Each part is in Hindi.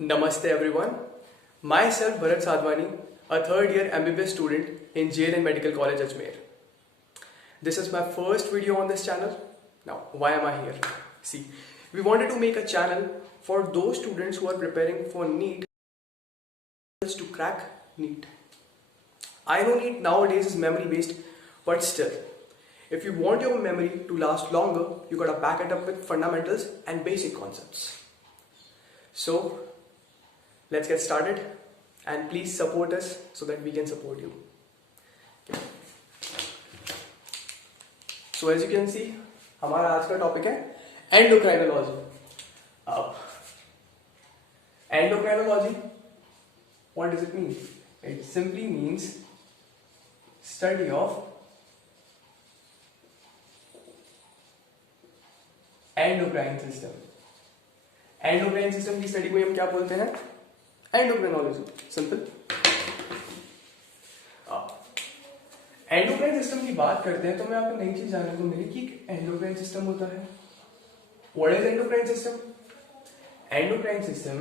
Namaste everyone. Myself Bharat Sadhwani, a third year MBBS student in JLN Medical College Ajmer. This is my first video on this channel. Now, why am I here? See, we wanted to make a channel for those students who are preparing for NEET to crack NEET. I know NEET nowadays is memory based, but still, if you want your memory to last longer, you gotta back it up with fundamentals and basic concepts. So, let's get started and please support us so that we can support you. So as you can see, हमारा आज का टॉपिक है एंडोक्राइनोलॉजी. अब endocrinology, what does it mean? It simply means study of endocrine system. Endocrine system की स्टडी को हम क्या बोलते हैं? एंडोक्राइनोलॉजी. सिंपल. एंडोक्राइन सिस्टम की बात करते हैं तो मैं आपको नई चीज जानने को मिली कि एंडोक्राइन सिस्टम होता है. What is endocrine system? Endocrine system,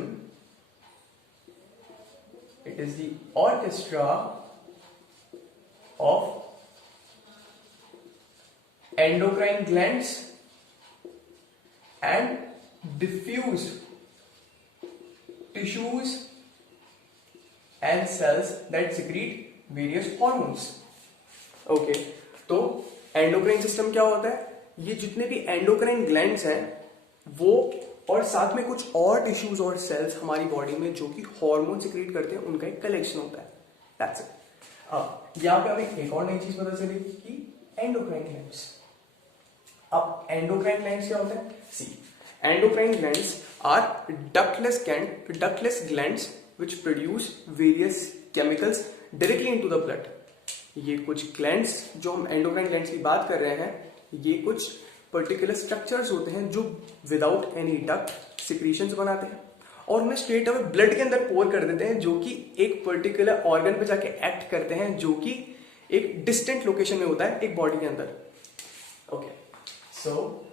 it is the orchestra of endocrine glands and diffused tissues and cells that secrete various hormones. Okay, तो एंडोक्राइन सिस्टम क्या होता है? ये जितने भी एंडोक्राइन ग्लैंड्स हैं वो और साथ में कुछ और टिश्यूज और सेल्स हमारी बॉडी में जो कि हार्मोन सिक्रीट करते हैं उनका एक कलेक्शन होता है. That's it. अब यहाँ पे हमें एक और नई चीज पता चली कि एंडोक्राइन ग्लैंड्स. अब एंडोक्राइन ग्लैंड्स क्या होते हैं? See, endocrine glands are ductless glands which produce various chemicals directly into the blood. ये कुछ ग्लैंड्स जो हम एंडोक्राइन ग्लैंड्स की बात कर रहे हैं, ये कुछ पर्टिकुलर स्ट्रक्चर्स होते हैं जो विदाउट एनी डक्ट सिक्रीशंस बनाते हैं और उन्हें स्ट्रेट अवे ब्लड के अंदर पोर कर देते हैं, जो कि एक पर्टिकुलर ऑर्गन पे जाके एक्ट करते हैं जो कि एक डिस्टेंट लोकेशन में होता है एक बॉडी के अंदर. ओके, सो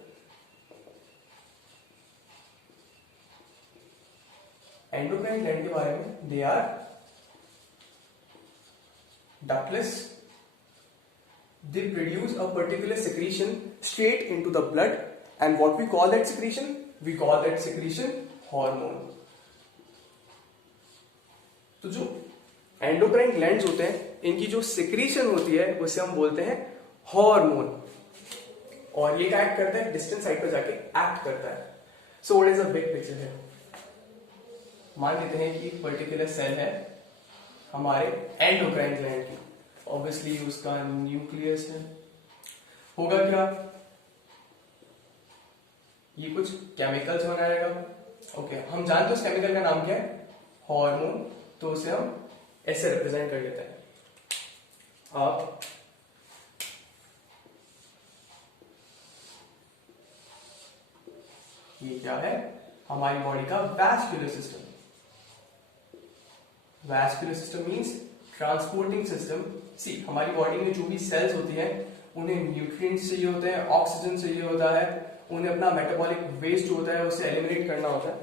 एंडोक्राइन ग्लैंड के बारे में, they are ductless. They produce a particular secretion straight into the blood, and what we call that secretion? We call that secretion hormone. तो जो एंडोक्राइन ग्लैंड्स होते हैं, इनकी जो सिक्रीशन होती है उसे हम बोलते हैं हार्मोन, और ये क्या एक्ट करता है? डिस्टेंट साइड पर जाके एक्ट करता है. So what is a big picture है? मान लेते हैं कि पर्टिकुलर सेल है हमारे एंडोक्राइन ग्लैंड की. ऑब्वियसली उसका न्यूक्लियस है. होगा क्या? ये कुछ केमिकल्स बनाएगा. ओके, हम जानते हैं उस केमिकल का नाम क्या है? हार्मोन. तो उसे हम ऐसे रिप्रेजेंट कर लेते हैं. अब ये क्या है? हमारी बॉडी का vascular system. Vascular system means transporting system. See, हमारी बॉडी में जो भी सेल्स होती हैं उन्हें न्यूट्रिएंट्स चाहिए होते हैं, ऑक्सीजन चाहिए होता है, उन्हें अपना मेटाबॉलिक वेस्ट जो होता है उसे एलिमिनेट करना होता है.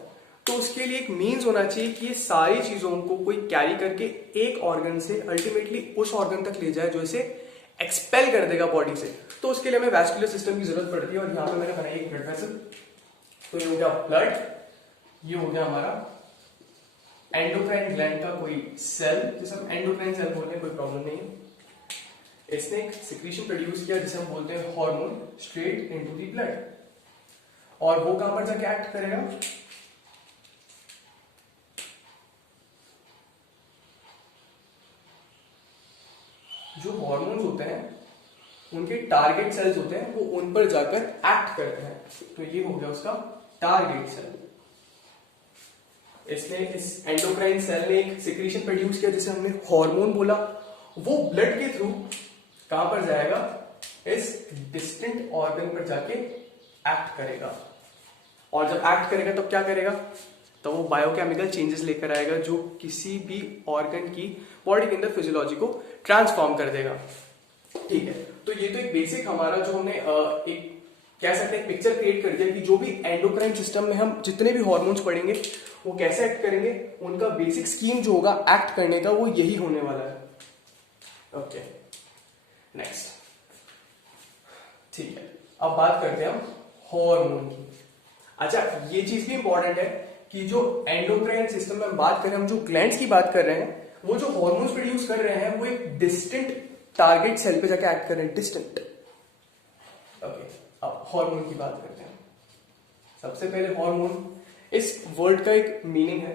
तो उसके लिए एक मीन्स होना चाहिए कि ये सारी चीजों को कोई कैरी करके एक ऑर्गन से अल्टीमेटली उस ऑर्गन तक ले जाए जो इसे एक्सपेल कर देगा बॉडी से. तो उसके लिए हमें वैस्कुलर सिस्टम की जरूरत पड़ती है. और यहाँ पे मैंने बनाई एक ब्लड वेसल. तो ये हो गया ब्लड, ये हो गया हमारा एंडोक्राइन ग्लैंड का कोई सेल जिसे हम एंडोक्राइन सेल बोलते हैं, कोई प्रॉब्लम नहीं है. इसने एक सिक्रीशन प्रोड्यूस किया जिसे हम बोलते हैं hormone, straight into the blood. और वो कहां पर जाके एक्ट करेगा? जो हार्मोन्स होते हैं उनके टारगेट सेल्स होते हैं, वो उन पर जाकर एक्ट करते हैं. तो ये हो गया उसका टारगेट सेल. इसने इस एंडोक्राइन सेल ने एक सिक्रीशन प्रोड्यूस किया जिसे हमने हार्मोन बोला. वो ब्लड के थ्रू कहां पर जाएगा? इस डिस्टेंट ऑर्गन पर जाके एक्ट करेगा. और जब एक्ट करेगा तब क्या करेगा? तो वो बायोकेमिकल चेंजेस लेकर आएगा जो किसी भी ऑर्गन की बॉडी के अंदर फिजियोलॉजी को ट्रांसफॉर्म कर देगा. ठीक है, तो ये तो एक बेसिक हमारा जो हमने एक कह सकते हैं पिक्चर क्रिएट कर दिया कि जो भी एंडोक्राइन सिस्टम में हम जितने भी हॉर्मोन्स पढ़ेंगे वो कैसे एक्ट करेंगे, उनका बेसिक स्कीम जो होगा एक्ट करने का वो यही होने वाला है। ओके नेक्स्ट, ठीक है, अब बात करते हैं हम हार्मोन की। अच्छा, ये चीज भी इंपॉर्टेंट है कि जो एंडोक्राइन सिस्टम में हम बात कर रहे हैं, हम जो ग्लैंड्स की बात कर रहे हैं, वो जो हॉर्मोन्स प्रोड्यूस कर रहे हैं वो एक डिस्टेंट टारगेट सेल पे जाके एक्ट कर रहे हैं, डिस्टेंट। ओके, अब हार्मोन की बात करते हैं। सबसे पहले हार्मोन इस वर्ड का एक मीनिंग है,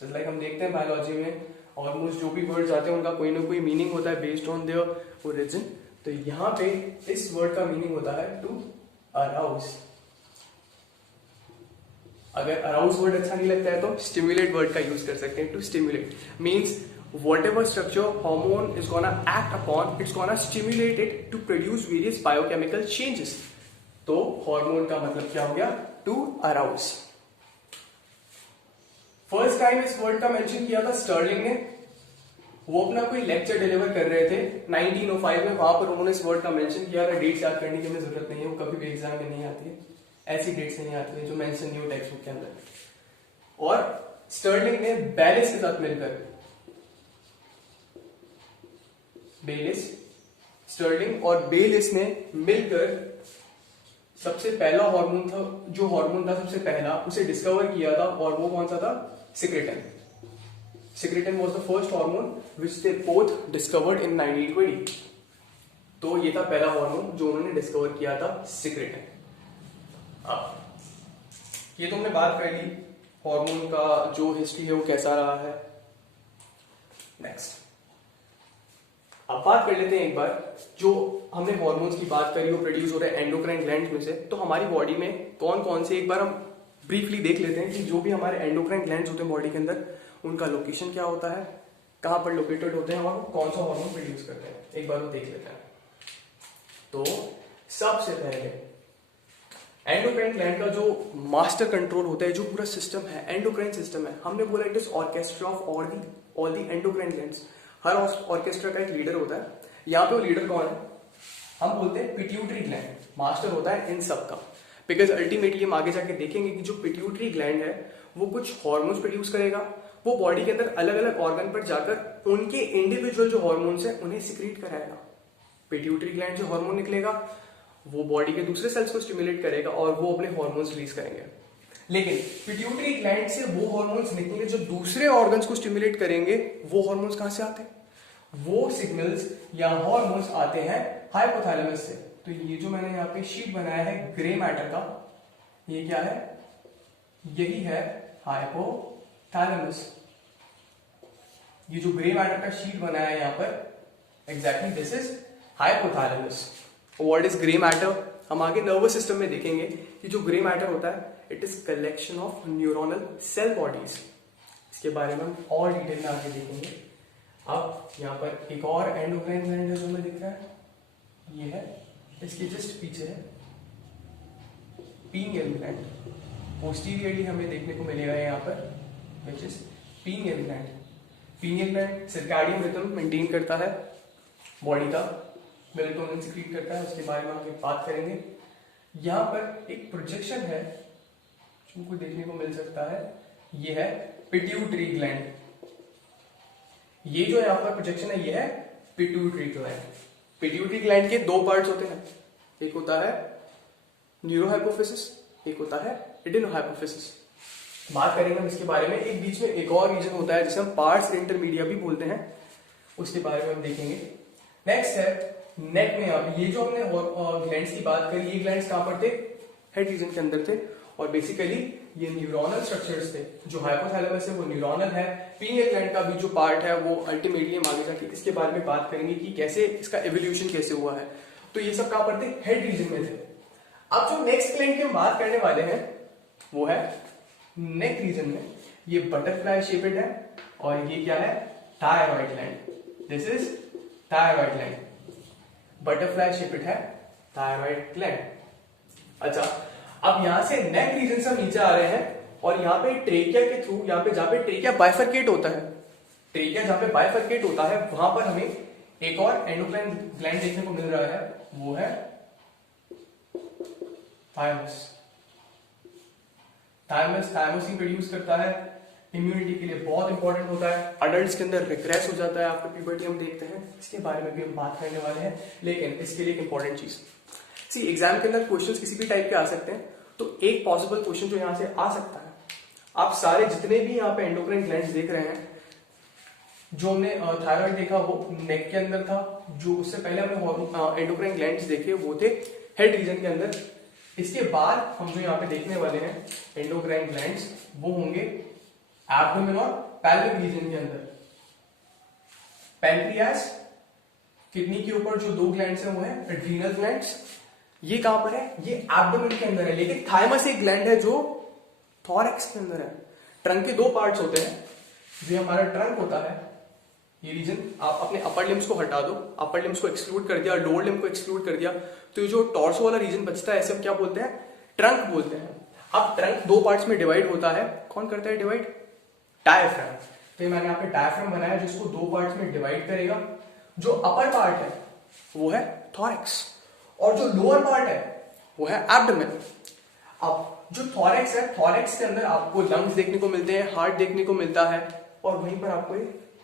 जैसे लाइक हम देखते हैं बायोलॉजी में ऑलमोस्ट जो भी वर्ड्स आते हैं उनका कोई ना कोई मीनिंग होता है बेस्ड ऑन देयर ओरिजिन। तो यहां पे इस वर्ड का मीनिंग होता है टू अराउज। अगर अराउज वर्ड अच्छा नहीं लगता है तो स्टिमुलेट वर्ड का यूज कर सकते हैं। To stimulate means whatever structure hormone is gonna act upon, it's gonna stimulate it to produce various biochemical changes. तो हार्मोन का मतलब क्या हो गया? To arouse. फर्स्ट टाइम इस वर्ड का मेंशन किया था स्टर्लिंग ने, वो अपना कोई लेक्चर डिलीवर कर रहे थे 1905 में, वहां पर उन्होंने इस वर्ड का मेंशन किया था। डेट्स याद करने की हमें जरूरत नहीं है, वो कभी भी एग्जाम में नहीं आती है, ऐसी डेट्स नहीं आती है जो मेंशन नहीं हो टेक्स्ट बुक के अंदर। और स्टर्लिंग ने बैलिस के साथ मिलकर, बेलिस, स्टर्लिंग और बेलिस ने मिलकर सबसे पहला हार्मोन था, जो हार्मोन था सबसे पहला, उसे डिस्कवर किया था, और वो कौन सा था? Secretin. Secretin was the first hormone which they both discovered in 1920। तो ये था पहला हार्मोन जो उन्होंने डिस्कवर किया था, सिक्रेटिन। अब ये तुमने बात कर ली हार्मोन का जो हिस्ट्री है वो कैसा रहा है। नेक्स्ट, अब बात कर लेते हैं एक बार, जो हमने हार्मोन्स की बात करी वो प्रोड्यूस हो रहे हैं एंडोक्राइन ग्लैंड्स में से, तो हमारी बॉडी में कौन कौन से, एक बार हम ब्रीफली देख लेते हैं कि जो भी हमारे एंडोक्राइन ग्लैंड्स होते हैं बॉडी के अंदर, उनका लोकेशन क्या होता है, कहां पर लोकेटेड होते हैं और कौन सा हार्मोन प्रोड्यूस करते हैं, एक बार वो देख लेते हैं। तो सबसे पहले एंडोक्राइन ग्लैंड का जो मास्टर कंट्रोल होता है, जो पूरा सिस्टम है, एंडोक्राइन सिस्टम है, हमने बोला it is orchestra of all the endocrine glands. Her orchestra का एक लीडर होता है। यहाँ पे वो लीडर कौन है? हम बोलते हैं पिट्यूटरी ग्लैंड मास्टर होता है इन सब का। बिकॉज अल्टीमेटली हम आगे जाके देखेंगे कि जो पिट्यूटरी ग्लैंड है वो कुछ हार्मोन्स प्रोड्यूस करेगा, वो बॉडी के अंदर अलग अलग ऑर्गन पर जाकर उनके इंडिविजुअल जो हार्मोन्स है उन्हें सिक्रीट कराएगा। पिट्यूटरी ग्लैंड जो हार्मोन निकलेगा वो बॉडी के दूसरे सेल्स को स्टिमुलेट करेगा और वो अपने हार्मोन्स रिलीज करेंगे। लेकिन पिट्यूटरी ग्लैंड से वो हार्मोन्स निकलेंगे जो दूसरे ऑर्गन्स को स्टिमुलेट करेंगे। वो हार्मोन्स कहां से आते हैं? वो सिग्नल्स या हार्मोन्स आते हैं हाइपोथैलेमस से। तो ये जो मैंने यहाँ पे शीट बनाया है ग्रे मैटर का, ये क्या है? यही है हाइपोथैलेमस। ये जो ग्रे मैटर का शीट बनाया है यहाँ पर, exactly this is hypothalamus. What is grey matter? हम आगे नर्वस सिस्टम में देखेंगे कि जो ग्रे मैटर होता है it is collection of neuronal cell bodies. इसके बारे में हम और डिटेल में आगे देखेंगे। अब यहाँ पर एक और एंडोक्राइन ग्लैंड है जो हमें दिख रहा है, ये है, इसके जस्ट पीछे है पीनियल ग्लैंड। पोस्टीरियरली हमें देखने को मिलेगा यहाँ पर, which is pineal gland. Pineal gland circadian rhythm maintain करता है बॉडी का, मेलाटोनिन सिक्रीट करता है, उसके बारे में आगे बात करेंगे। यहाँ पर एक प्रोजेक्शन है जो हमको देखने को मिल सकता है, ये है पिट्यूटरी ग्लैंड। ये जो यहाँ पर प्रोजेक्शन है ये है पिट्यूटरी ग्लैंड। पिट्यूटरी ग्लैंड के दो पार्ट्स होते हैं, एक होता है न्यूरोहाइपोफिसिस, एक होता है एडेनोहाइपोफिसिस। बात करेंगे हम इसके बारे में। एक बीच में एक और रीजन होता है जिसे हम पार्स इंटरमीडिया भी बोलते हैं, उसके बारे में हम देखेंगे। नेक्स्ट है नेक में। आप ये जो हमने ग्लैंड्स की बात करी, ये ग्लैंड्स कहां पर थे? हेड रीजन के अंदर थे, और बेसिकली ये न्यूरोनल स्ट्रक्चर्स थे। जो हाइपोथैलेमस है वो न्यूरोनल है। पीनियल ग्लैंड का भी जो पार्ट है वो अल्टीमेटली हम आगे जाके इसके बारे में बात करेंगे कि कैसे इसका एवोल्यूशन कैसे हुआ है। तो ये सब कहां पर थे? हेड रीजन में थे। अब जो नेक्स्ट ग्लैंड की हम बात करने वाले हैं वो है नेक रीजन में। ये बटरफ्लाई शेपेड है और ये क्या है? Thyroid gland. This is thyroid gland. Butterfly shaped है थायराइड ग्लैंड। अच्छा, अब यहां से नेक रीजन से हम नीचे आ रहे हैं और यहाँ पे ट्रेकिया के थ्रू, यहाँ पे जहां पे ट्रेकिया बाइफरकेट होता है, ट्रेकिया जहां पे बाइफरकेट होता है वहां पर हमें एक और एंडोक्राइन ग्लैंड देखने को मिल रहा है, वो है थायमस। थायमस थायमोसिन प्रोड्यूस करता है, इम्यूनिटी के लिए बहुत इंपॉर्टेंट होता है। अडल्ट्स के अंदर रिग्रेस हो जाता है आफ्टर प्यूबर्टी, हम देखते हैं, इसके बारे में भी हम बात करने वाले हैं। लेकिन इसके लिए एक इंपॉर्टेंट चीज, सी एग्जाम के अंदर क्वेश्चंस किसी भी टाइप के आ सकते हैं, तो एक पॉसिबल क्वेश्चन जो यहाँ से आ सकता है, आप सारे जितने भी यहाँ पे एंडोक्राइन ग्लैंड्स देख रहे हैं, जो हमने थायराइड देखा वो नेक के अंदर था, जो उससे पहले हमने एंडोक्राइन ग्लैंड्स देखे वो थे हेड रीजन के अंदर। इसके बाद हम जो यहाँ पे देखने वाले हैं एंडोक्राइन ग्लैंड्स, वो होंगे एब्डोमेन और पैल्विक रीजन के अंदर। पैंक्रियास, किडनी के ऊपर जो 2 ग्लैंड्स हैं वो है एड्रीनल ग्लैंड्स। ये कहां पर है? ये एब्डोमेन के अंदर है। लेकिन थाइमस एक ग्लैंड है जो थॉरैक्स के अंदर है। ट्रंक के 2 पार्ट्स होते हैं। जो हमारा ट्रंक होता है, ये रीजन, आप अपने अपर लिम्स को हटा दो, अपर लिम्स को एक्सक्लूड कर दिया, लोअर लिम्स को एक्सक्लूड कर दिया, तो ये जो टॉर्सो वाला रीजन बचता है, ऐसे हम क्या बोलते हैं? ट्रंक बोलते हैं। अब ट्रंक 2 पार्ट्स में डिवाइड होता है। कौन करता है डिवाइड? डायफ्राम। तो ये मैंने यहाँ पे डायफ्राम बनाया जिसको 2 पार्ट्स में डिवाइड करेगा। जो अपर पार्ट है वो है थॉरैक्स और जो लोअर पार्ट है वो है एब्डोमेन। अब जो थॉरैक्स है, थॉरैक्स के अंदर आपको लंग्स देखने को मिलते हैं, हार्ट देखने को मिलता है, और वहीं पर आपको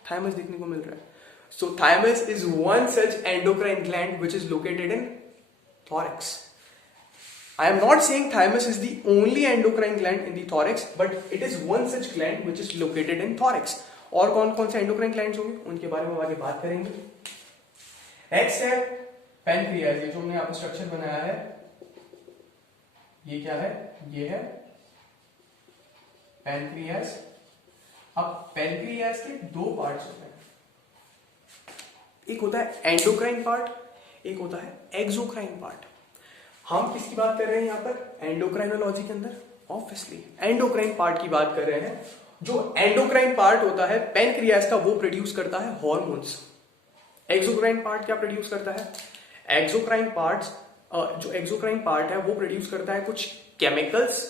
थाइमस देखने को मिल रहा है। So thymus is one such endocrine gland which is located in thorax. I am not saying thymus is the only endocrine gland in the thorax, but it is one such gland which is located in thorax. और कौन कौन से एंडोक्राइन ग्लैंड्स होंगे उनके बारे में आगे बात करेंगे। नेक्स्ट है पैनक्रियाज। ये जो हमने यहाँ पे स्ट्रक्चर बनाया है, ये क्या है? ये है पैनक्रियाज। अब पैनक्रियाज के 2 पार्ट्स होते हैं, एक होता है एंडोक्राइन पार्ट, एक होता है एक्सोक्राइन पार्ट। हम किसकी बात कर रहे हैं यहाँ पर? एंडोक्राइनोलॉजी के अंदर ऑब्वियसली एंडोक्राइन पार्ट की बात कर रहे हैं। जो एंडोक्राइन पार्ट होता है पैनक्रियाज का, वो प्रोड्यूस करता है हॉर्मोन्स। एक्सोक्राइन पार्ट क्या प्रोड्यूस करता है? एक्सोक्राइन पार्ट, जो एक्सोक्राइन पार्ट है वो प्रोड्यूस करता है कुछ केमिकल्स,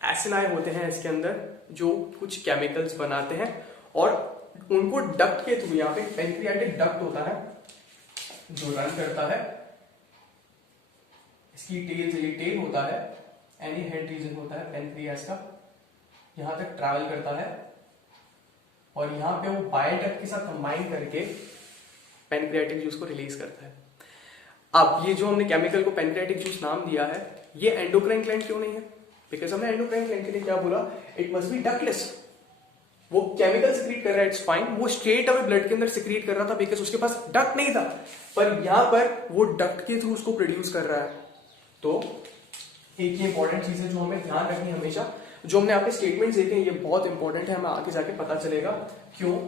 एसिनाई होते हैं इसके अंदर, जो कुछ केमिकल्स बनाते हैं, और उनको डक्ट के थ्रू, यहाँ पे पैनक्रियाटिक डक्ट होता है जो रन करता है। इसकी टेल से, ये टेल होता है, एनी हेड रीजन होता है पैनक्रियास का, यहां तक ट्रैवल करता है, और यहां पे वो बायोडक्ट के साथ कंबाइन करके पैनक्रियाटिक जूस को रिलीज करता है। अब ये जो हमने केमिकल को पैनक्रियाटिक जूस नाम दिया है, ये एंडोक्राइन ग्लैंड क्यों नहीं है? बिकॉज हमने एंडोक्राइन ग्लैंड के लिए क्या बोला? It must be ductless. वो केमिकल सिक्रीट कर रहा है, इट्स फाइन, वो स्ट्रेट अवे ब्लड के अंदर सिक्रीट कर रहा था बिकॉज उसके पास डक्ट नहीं था, पर यहां पर वो डक्ट के थ्रू उसको प्रोड्यूस कर रहा है। तो एक ही इंपॉर्टेंट चीज है जो हमें ध्यान रखनी है हमेशा। जो हमने आपके स्टेटमेंट्स देखे हैं ये बहुत इंपॉर्टेंट है, हमें आगे जाके पता चलेगा क्यों।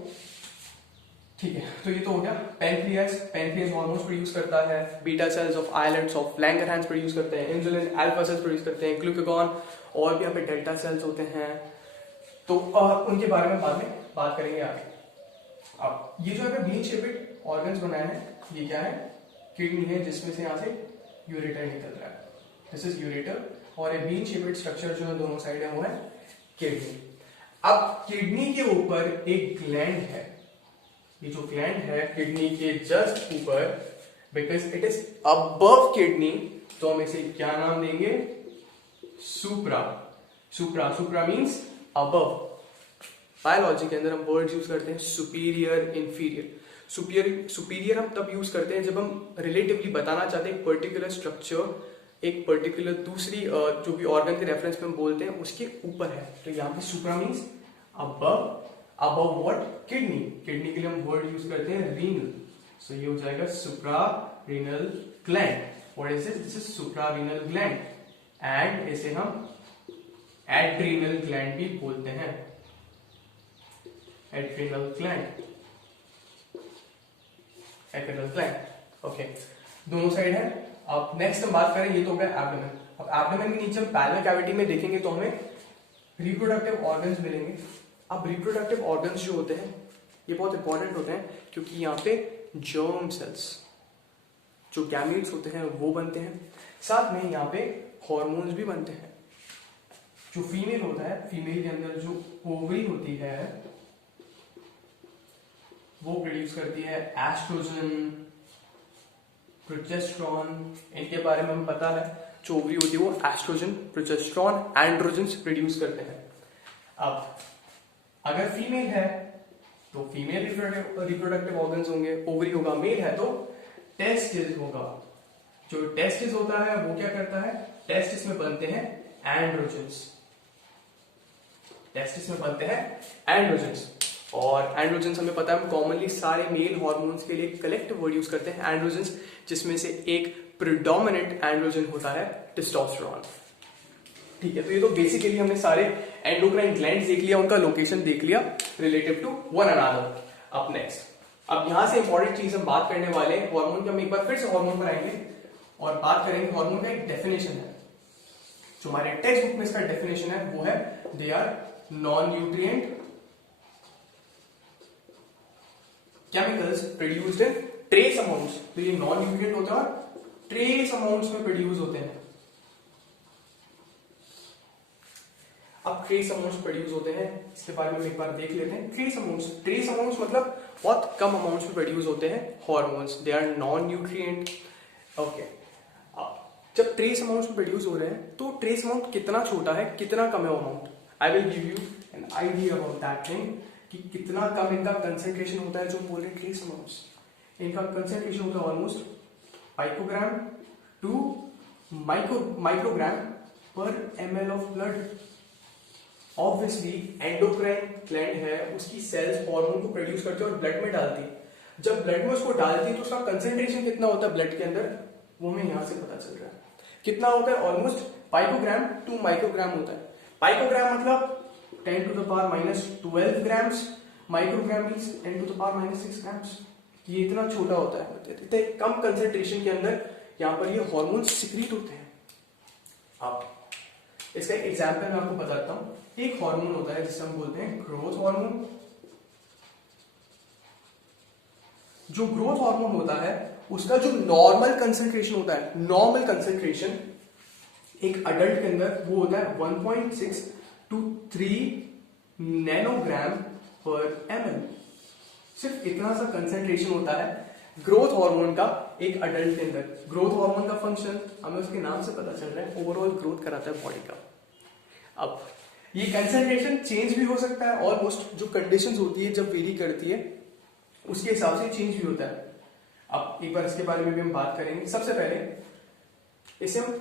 ठीक है, तो ये तो हो गया पैनक्रियास। पैनक्रियास हार्मोन्स प्रोड्यूस करता है, beta cells of islands of Langerhans produce करते हैं, इंसुलिन, अल्फा सेल्स प्रोड्यूस करते हैं, ग्लूकागॉन, और भी यहाँ पे डेल्टा सेल्स होते हैं, तो उनके बारे में बाद में बात करेंगे आगे। अब ये जो है बीन शेपेड ऑर्गन्स बनाए हैं, ये क्या है? किडनी है, जिसमें से यहाँ से यूरेटर निकल रहा है, दिस इज यूरेटर, और ये बीन शेपेड स्ट्रक्चर जो है दोनों साइड है वो है किडनी। अब किडनी के ऊपर एक ग्लैंड है, ये जो ग्लैंड है किडनी के जस्ट ऊपर, because it is above kidney, तो हम इसे क्या नाम देंगे? सुप्रा। सुप्रा, सुप्रा मीन्स अबव। बायोलॉजी के अंदर हम वर्ड यूज करते हैं सुपीरियर, इंफीरियर। सुपीरियर हम तब यूज करते हैं जब हम रिलेटिवली बताना चाहते हैं एक पर्टिकुलर स्ट्रक्चर, एक पर्टिकुलर दूसरी जो भी ऑर्गन के रेफरेंस में हम बोलते हैं उसके ऊपर है। तो यहाँ पे supra means above. Above what? Kidney. Kidney के लिए हम वर्ड यूज करते हैं रीनल, सो ये हो जाएगा supra renal gland. What is this? This is supra renal gland, and इसे हम एड्रीनल ग्लैंड भी बोलते हैं, adrenal gland, adrenal gland. Okay, दोनों साइड है। अब नेक्स्ट हम बात करें, ये तो हो गया एब्डोमेन। अब एब्डोमेन के नीचे हम पैल्विक कैविटी में देखेंगे तो हमें रिप्रोडक्टिव ऑर्गन्स मिलेंगे। अब रिप्रोडक्टिव ऑर्गन्स जो होते हैं ये बहुत इंपॉर्टेंट होते हैं, क्योंकि यहाँ पे जर्म सेल्स, जो गैमीट्स होते हैं वो बनते हैं, साथ में यहाँ पे हॉर्मोन्स भी बनते हैं। जो फीमेल होता है, फीमेल के अंदर जो ओवरी होती है वो प्रोड्यूस करती है एस्ट्रोजन, प्रोजेस्टेरॉन, इनके बारे में हमें पता है। जो ओवरी होती है वो एस्ट्रोजन, प्रोजेस्टेरॉन, एंड्रोजन्स प्रोड्यूस करते हैं। अब अगर फीमेल है तो फीमेल रिप्रोडक्टिव ऑर्गन्स होंगे, ओवरी होगा, मेल है तो टेस्टिस होगा। जो टेस्टिस होता है वो क्या करता है, टेस्टिस में बनते हैं एंड्रोजन्स, टेस्टिस में बनते हैं एंड्रोजन्स। और एंड्रोजन्स हमें पता है, हम कॉमनली सारे मेल हार्मोन्स के लिए कलेक्टिव वर्ड यूज करते हैं एंड्रोजन्स, जिसमें से एक प्रिडोमिनेंट एंड्रोजन होता है टेस्टोस्टेरोन। ठीक है, तो ये तो बेसिकली हमने सारे एंडोक्राइन ग्लैंड्स देख लिया, उनका लोकेशन देख लिया रिलेटिव टू वन अनदर। अब नेक्स्ट, अब यहां से इंपॉर्टेंट चीज हम बात करने वाले हैं हार्मोन की। हम एक बार फिर से हार्मोन पर आएंगे और बात करेंगे हार्मोन का एक डेफिनेशन है, जो हमारे टेक्स्ट बुक में इसका डेफिनेशन है वो है they are non nutrient chemicals produced in trace amounts. तो ये नॉन न्यूट्रिएंट होते हैं और ट्रेस अमाउंट्स में प्रोड्यूस होते हैं। अब ट्रेस अमाउंट्स प्रोड्यूस होते हैं, इसके बारे में एक बार देख लेते हैं। ट्रेस अमाउंट्स मतलब बहुत कम अमाउंट्स में प्रोड्यूस होते हैं hormones, they are non nutrient. Okay, जब ट्रेस अमाउंट्स में प्रोड्यूस हो रहे हैं तो ट्रेस अमाउंट कितना छोटा है, कितना कम है amount, I will give you an idea about that thing कि कितना कम इनका कंसेंट्रेशन होता है। जो बोल रहे ट्रेस अमाउंट्स, इनका कंसेंट्रेशन होता है ऑलमोस्ट पाइकोग्राम टू माइक्रोग्राम पर ml of blood. Obviously endocrine gland है, उसकी सेल्स हार्मोन को प्रोड्यूस करती है और ब्लड में डालती है। जब ब्लड में उसको डालती है तो उसका कंसेंट्रेशन कितना होता है ब्लड के अंदर, वो हमें यहां से पता चल रहा है। कितना होता है, ऑलमोस्ट पाइकोग्राम टू माइक्रोग्राम होता है। पाइकोग्राम मतलब 10 to the power minus 12 grams, microgram means 10 to the power minus 6 grams. ये इतना छोटा होता है, इतने कम कंसेंट्रेशन के अंदर यहाँ पर ये हार्मोन सिक्रीट होते हैं। अब इसका एक एग्जांपल मैं आपको बताता हूँ। एक हार्मोन होता है जिसे हम बोलते हैं ग्रोथ हार्मोन। जो ग्रोथ हार्मोन होता है उसका जो नॉर्मल कंसेंट्रेशन होता है, नॉर्मल कंसेंट्रेशन एक अडल्ट के अंदर वो होता है 1.6 to 3 नैनोग्राम पर ml। सिर्फ इतना सा कंसेंट्रेशन होता है ग्रोथ हार्मोन का एक अडल्ट के अंदर। ग्रोथ हार्मोन का फंक्शन हमें उसके नाम से पता चल रहा है, ओवरऑल ग्रोथ कराता है बॉडी का। अब ये कंसेंट्रेशन चेंज भी हो सकता है, ऑलमोस्ट जो कंडीशंस होती है जब वेरी करती है उसके हिसाब से चेंज भी होता है। अब एक बार इसके बारे में भी हम बात करेंगे। सबसे पहले इसे हम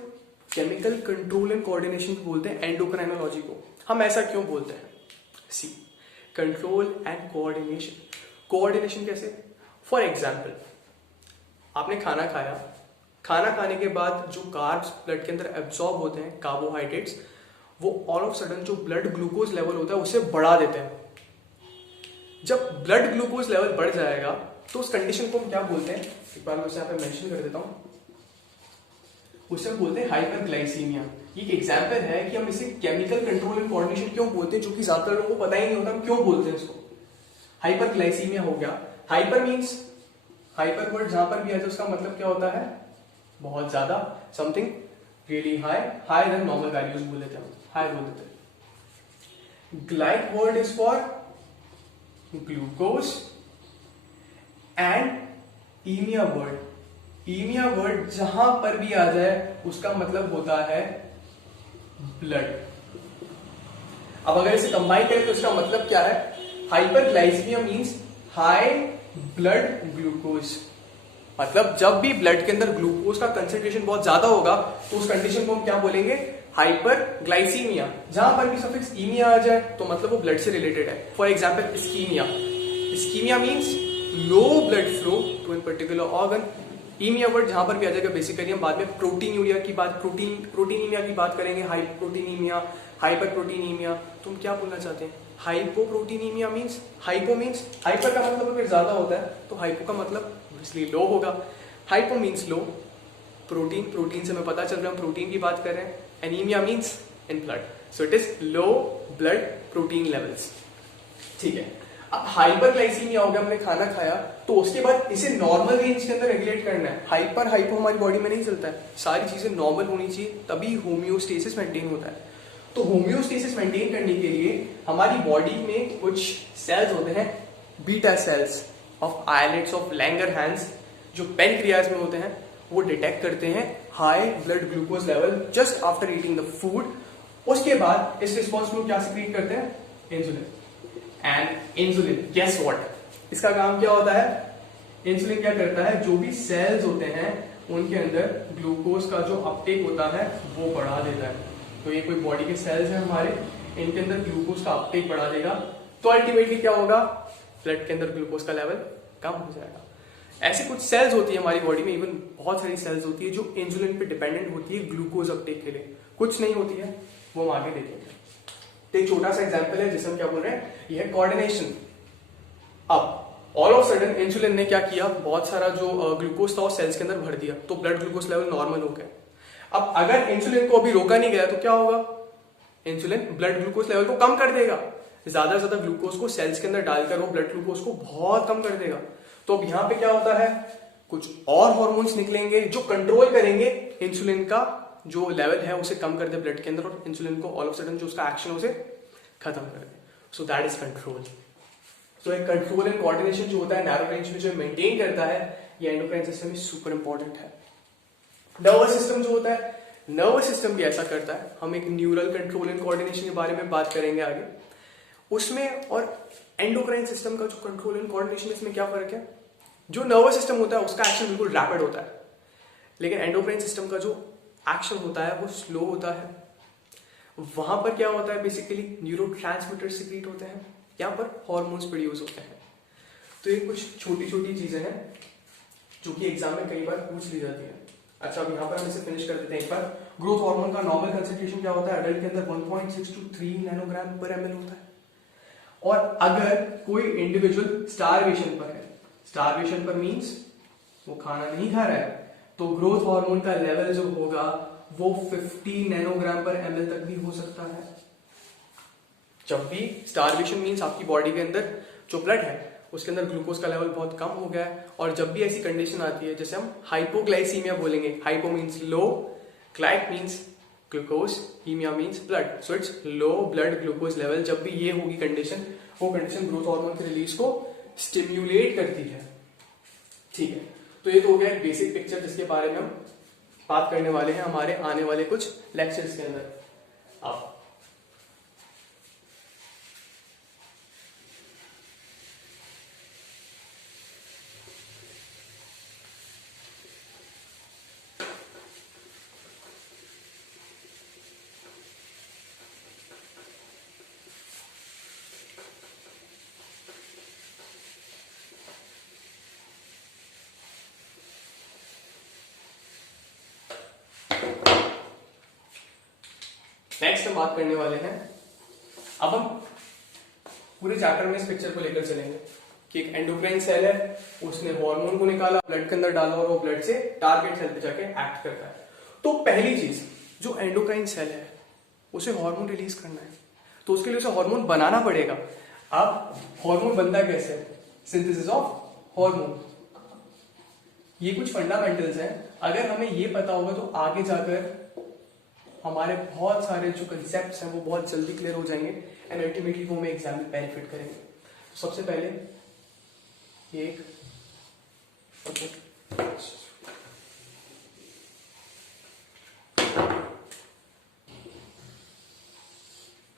केमिकल कंट्रोल एंड कोऑर्डिनेशन बोलते हैं, एंडोक्राइनोलॉजी को। हम ऐसा क्यों बोलते हैं, see control and coordination. Coordination कैसे, फॉर एग्जाम्पल आपने खाना खाया, खाना खाने के बाद जो कार्ब्स ब्लड के अंदर एब्सॉर्ब होते हैं, कार्बोहाइड्रेट्स, वो ऑल ऑफ सडन जो ब्लड ग्लूकोज लेवल होता है उसे बढ़ा देते हैं। जब ब्लड ग्लूकोज लेवल बढ़ जाएगा तो उस कंडीशन को हम क्या बोलते हैं, एक बार मैं उसे यहाँ पे मेंशन कर देता हूं, उसे हम बोलते हैं हाइपरग्लाइसीमिया। ये एक एग्जांपल है कि हम इसे केमिकल कंट्रोल एंड कोऑर्डिनेशन क्यों बोलते हैं, जो कि ज्यादातर लोगों को पता ही नहीं होता हम क्यों बोलते हैं इसको। हाइपरग्लाइसीमिया हो गया, हाइपर मींस हाइपर वर्ड जहां पर भी है तो उसका मतलब क्या होता है, बहुत ज्यादा, something really high, higher than normal values बोल देते हैं, हाई बोल देते हैं। Glyc word is for glucose and aemia word जहां पर भी आ जाए उसका मतलब होता है ब्लड। अब अगर इसे कंबाइन करें तो इसका मतलब क्या है, hyperglycaemia means high blood glucose. मतलब जब भी ब्लड के अंदर ग्लूकोज का कंसेंट्रेशन बहुत ज्यादा होगा तो उस कंडीशन को हम क्या बोलेंगे, हाइपरग्लाइसीमिया। जहां पर भी सफिक्स ईमिया आ जाए तो मतलब वो ब्लड से रिलेटेड है। For example ischaemia means low blood flow to an particular organ. Aemia word जहां पर भी आ जाएगा, बेसिकली हम बाद में प्रोटीनिया की बात, प्रोटीनीमिया की बात करेंगे, हाइप्रोटीनीमिया, हाइपरप्रोटीनीमिया। तुम क्या बोलना चाहते हैं, hypoproteinaemia means, hypo means hyper का मतलब अगर ज्यादा होता है तो हाइपो का मतलब इसलिए लो होगा। हाइपो मींस लो, प्रोटीन से हमें पता चल रहा है हम प्रोटीन की बात कर रहे हैं। Anaemia means in blood, so it is low blood protein levels. ठीक है, अब हाइपरग्लाइसीमिया हो गया, हमने खाना खाया तो उसके बाद इसे नॉर्मल रेंज के अंदर रेगुलेट करना है। हाइपर हाइपो हमारी बॉडी में नहीं चलता है, सारी चीजें नॉर्मल होनी चाहिए तभी होम्योस्टेसिस मेंटेन होता है। तो होम्योस्टेसिस मेंटेन करने के लिए हमारी बॉडी में कुछ सेल्स होते हैं, beta cells of islets of Langerhans, जो पेनक्रियाज में होते हैं, वो डिटेक्ट करते हैं high blood glucose level just after eating the food. उसके बाद इस रिस्पॉन्स में क्या सिक्रीट करते हैं? Insulin. And insulin guess what, इसका काम क्या होता है? इंसुलिन क्या करता है, जो भी सेल्स होते हैं उनके अंदर ग्लूकोज का जो अपटेक होता है वो बढ़ा देता है। तो ये कोई बॉडी के सेल्स हैं हमारे, इनके अंदर ग्लूकोज का अपटेक बढ़ा देगा, तो अल्टीमेटली क्या होगा? ब्लड के अंदर ग्लूकोज का लेवल कम हो जाएगा। ऐसी कुछ सेल्स होती है हमारी बॉडी में, इवन बहुत सारी सेल्स होती है जो इंसुलिन पे डिपेंडेंट होती है ग्लूकोज अपटेक के लिए, कुछ नहीं होती है, वो हम आगे देखेंगे। तो एक छोटा सा एग्जांपल है जिसे हम क्या बोल रहे हैं, ये है कोऑर्डिनेशन। अब ऑल ऑफ सडन इंसुलिन ने क्या किया, बहुत सारा जो ग्लूकोज था वो सेल्स के अंदर भर दिया, तो ब्लड ग्लूकोज लेवल नॉर्मल हो गया। अब अगर इंसुलिन को अभी रोका नहीं गया तो क्या होगा? इंसुलिन ब्लड ग्लूकोज लेवल को कम कर देगा, ज्यादा से ज्यादा ग्लूकोज को सेल्स के अंदर डालकर वो ब्लड ग्लूकोज को बहुत कम कर देगा। तो अब यहां पे क्या होता है, कुछ और हॉर्मोन्स निकलेंगे जो कंट्रोल करेंगे इंसुलिन का जो लेवल है उसे कम कर दे ब्लड के अंदर, और इंसुलिन को ऑल ऑफ सडन जो उसका एक्शन उसे खत्म कर दे। So that is control. तो एक कंट्रोल एंड कोऑर्डिनेशन जो होता है नैरो रेंज में जो मेंटेन करता है, ये एंडोक्राइन सिस्टम में सुपर इंपॉर्टेंट है। नर्वस सिस्टम जो होता है, नर्वस सिस्टम भी ऐसा करता है। हम एक न्यूरल कंट्रोल एंड कोऑर्डिनेशन के बारे में बात करेंगे आगे उसमें। और एंडोक्राइन सिस्टम का जो कंट्रोल एंड कोऑर्डिनेशन, इसमें क्या फर्क है? जो नर्वस सिस्टम होता है उसका एक्शन बिल्कुल रैपिड होता है, लेकिन एंडोक्राइन सिस्टम का जो एक्शन होता है वो स्लो होता है। वहां पर क्या होता है, बेसिकली न्यूरोट्रांसमीटर सिक्रीट होते हैं, यहाँ पर हार्मोन्स प्रोड्यूस होते हैं। तो ये कुछ छोटी छोटी चीजें हैं जो कि एग्जाम में कई बार पूछ ली जाती है। अच्छा, अब यहाँ पर हम इसे फिनिश कर देते हैं एक बार। ग्रोथ हार्मोन का नॉर्मल कंसेंट्रेशन क्या होता है? एडल्ट के अंदर 1.6 to 3 नैनोग्राम पर ml होता है। और अगर कोई इंडिविजुअल स्टारवेशन पर है, स्टारवेशन पर मींस वो खाना नहीं खा रहा है, तो ग्रोथ हार्मोन का लेवल जो होगा वो 50 नैनोग्राम पर ml तक भी हो सकता है। जब भी स्टारवेशन मींस आपकी बॉडी के अंदर जो ब्लड है उसके अंदर ग्लूकोज का लेवल बहुत कम हो गया है, और जब भी ऐसी कंडीशन आती है जैसे हम हाइपोग्लाइसीमिया बोलेंगे, hypo means low, glyc means glucose, haemia means blood, so it's low blood glucose level. जब भी ये होगी कंडीशन, वो कंडीशन ग्रोथ हार्मोन के रिलीज को स्टिम्युलेट करती है। ठीक है, तो ये तो हो गया एक बेसिक पिक्चर जिसके बारे में हम बात करने वाले हैं हमारे आने वाले कुछ लेक्चर्स के अंदर। अब नेक्स्ट हम बात करने वाले हैं, अब हम पूरे चैप्टर में इस पिक्चर को लेकर चलेंगे कि एक एंडोक्राइन सेल है, उसने हार्मोन को निकाला, ब्लड के अंदर डाला, और वो ब्लड से टारगेट सेल पे जाके एक्ट करता है। तो पहली चीज, जो एंडोक्राइन सेल है उसे हार्मोन रिलीज करना है, तो उसके लिए उसे हार्मोन बनाना पड़ेगा। अब हार्मोन बनता कैसे? Synthesis of hormone. ये कुछ फंडामेंटल्स हैं, अगर हमें ये पता होगा तो आगे जाकर हमारे बहुत सारे जो कंसेप्ट्स हैं वो बहुत जल्दी क्लियर हो जाएंगे, एंड अल्टीमेटली वो हमें एग्जाम में बेनिफिट करेंगे। तो सबसे पहले ये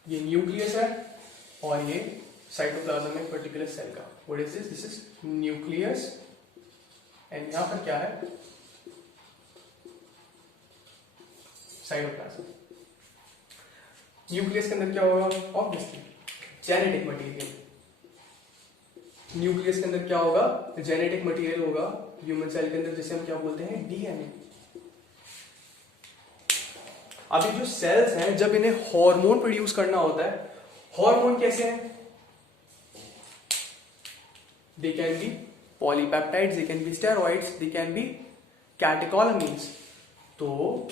न्यूक्लियस है और ये साइटोप्लाज्म में पर्टिकुलर सेल का। What is this? This is nucleus, and यहां पर क्या है? साइटोप्लाज्म। न्यूक्लियस के अंदर क्या होगा? Obviously genetic material. न्यूक्लियस के अंदर क्या होगा? जेनेटिक मटेरियल होगा ह्यूमन सेल के अंदर, जिसे हम क्या बोलते हैं? डीएनए। अभी जो सेल्स हैं, जब इन्हें हार्मोन प्रोड्यूस करना होता है, हार्मोन कैसे हैं? They can be polypeptides, they can be steroids, they can be catecholamines. तो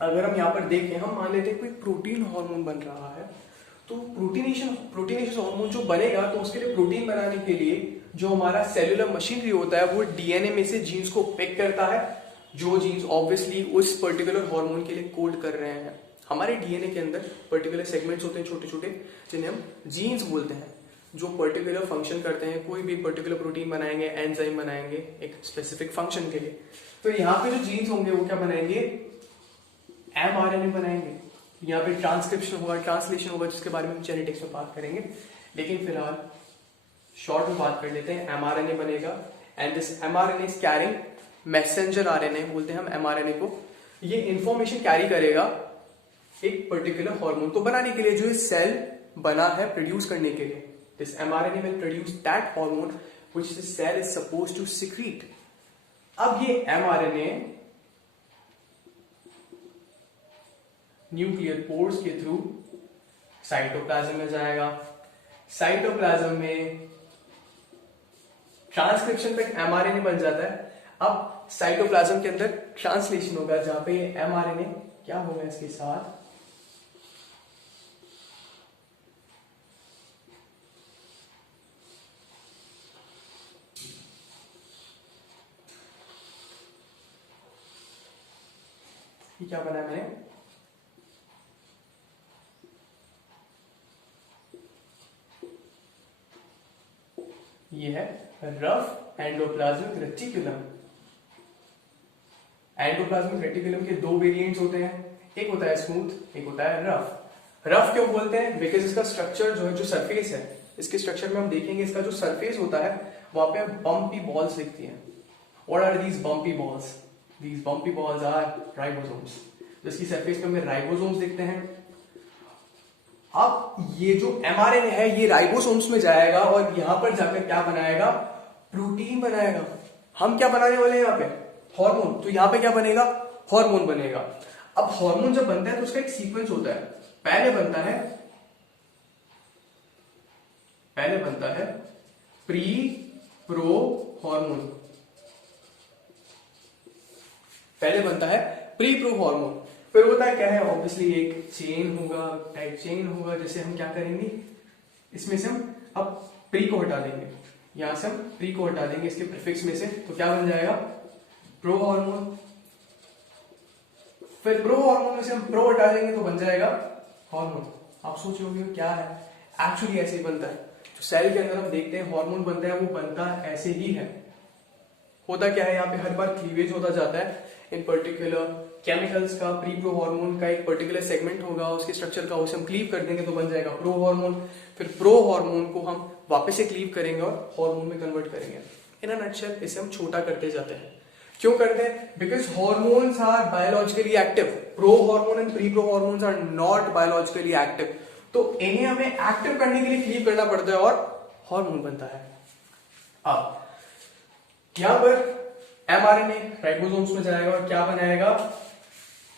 अगर हम यहां पर देखें, हम मान लेते हैं कोई प्रोटीन हार्मोन बन रहा है, तो प्रोटीनेशियस हार्मोन जो बनेगा, तो उसके लिए प्रोटीन बनाने के लिए जो हमारा सेलुलर मशीनरी होता है वो डीएनए में से जीन्स को पिक करता है, जो जीन्स ऑब्वियसली उस पर्टिकुलर हार्मोन के लिए कोड कर रहे हैं। हमारे डीएनए के अंदर पर्टिकुलर सेगमेंट्स होते हैं छोटे छोटे, जिन्हें हम जीन्स बोलते हैं, जो पर्टिकुलर फंक्शन करते हैं। कोई भी पर्टिकुलर प्रोटीन बनाएंगे, एंजाइम बनाएंगे एक स्पेसिफिक फंक्शन के लिए। तो यहाँ पे जो जीन्स होंगे वो क्या बनाएंगे, mRNA बनाएंगे। यहाँ पे ट्रांसक्रिप्शन होगा, ट्रांसलेशन होगा, जिसके बारे में हम जेनेटिक्स में बात करेंगे। लेकिन फिलहाल शॉर्ट में बात कर लेते हैं, mRNA बनेगा and this mRNA is carrying messenger RNA बोलते हैं हम mRNA को। ये इंफॉर्मेशन कैरी करेगा एक पर्टिकुलर हार्मोन को बनाने के लिए जो इस सेल बना है प्रोड्यूस करने के लिए। This mRNA will produce that hormone which the cell is supposed to secrete. अब ये mRNA न्यूक्लियर पोर्स के थ्रू साइटोप्लाज्म में जाएगा। साइटोप्लाज्म में ट्रांसक्रिप्शन पे mRNA बन जाता है। अब साइटोप्लाज्म के अंदर ट्रांसलेशन होगा जहां पे mRNA क्या होगा इसके साथ, ये क्या बना है मैंने, ये है rough endoplasmic reticulum. Endoplasmic reticulum के दो वेरिएंट्स होते हैं, एक होता है स्मूथ, एक होता है रफ। रफ क्यों बोलते हैं, बिकॉज इसका स्ट्रक्चर जो है, जो सरफेस है, इसके स्ट्रक्चर में हम देखेंगे इसका जो सरफेस होता है वहां पे बम्पी बॉल्स दिखती हैं। What are these bumpy balls? These bumpy balls are ribosomes. जिसकी सरफेस पे हमें राइबोसोम्स दिखते हैं। अब ये जो mRNA है ये राइबोसोम्स में जाएगा और यहां पर जाकर क्या बनाएगा, प्रोटीन बनाएगा। हम क्या बनाने वाले हैं यहाँ पे, हार्मोन। तो यहां पे क्या बनेगा, हार्मोन बनेगा। अब हार्मोन जब बनता है तो उसका एक सीक्वेंस होता है। पहले बनता है प्री प्रो हार्मोन। पहले बनता है प्री प्रो हार्मोन, फिर होता है क्या है, ऑब्वियसली एक चेन होगा, टाइप चेन होगा। जैसे हम क्या करेंगे, इसमें से हम अब प्री को हटा देंगे, यहां से हम प्री को हटा देंगे इसके प्रीफिक्स में से, तो क्या बन जाएगा, प्रो हार्मोन। फिर प्रो हार्मोन में से हम प्रो हटा देंगे तो बन जाएगा हार्मोन। आप सोच रहे हो क्या है, एक्चुअली ऐसे ही बनता है। जो सेल के अंदर हम देखते हैं हार्मोन बनता है, वो बनता ऐसे ही है। होता क्या है, यहाँ पे हर बार क्लीवेज होता जाता है इन पर्टिकुलर केमिकल्स का। प्री प्रो हार्मोन का एक पर्टिकुलर सेगमेंट होगा उसके स्ट्रक्चर का, उसे हम क्लीव कर देंगे तो बन जाएगा प्रो हार्मोन। फिर प्रो हार्मोन को हम वापस से क्लीव करेंगे और हार्मोन में कन्वर्ट करेंगे। इन अ नटशेल इसे हम छोटा करते जाते हैं। क्यों करते हैं, because hormones are biologically active. Pro hormone and pre pro hormones are not biologically active, तो इन्हें हमें एक्टिव करने के लिए क्लीव करना पड़ता है और हार्मोन बनता है। अब यहां पर mRNA राइबोसोम्स में जाएगा और क्या बनाएगा,